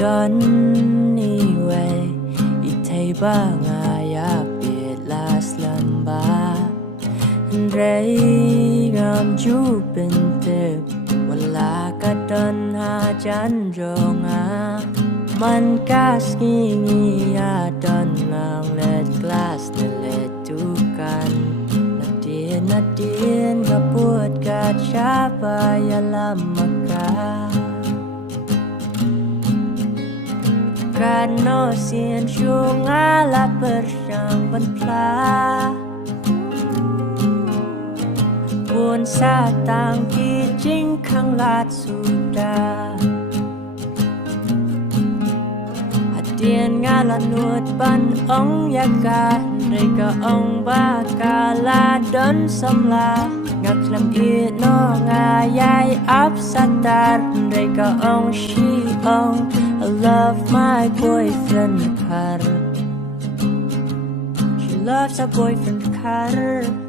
anyway itay ba nga yapit las lamba Rey ngam chu bintip wala ka don ha jan ronga man kas ngi ya don lang let glass the let tukan nadien kaput ka chapa ya lamaka Kano sian syunga la bersang benpla Buồn xa tang khi chính khang lạt suda hạt tiền nga là nuột ban ông ya ca đây cả ông ba ca la đón xâm la ngạc làm kia nó nga yai áp sát tar đây cả ông she ông I love my boyfriend Carter she loves her boyfriend Carter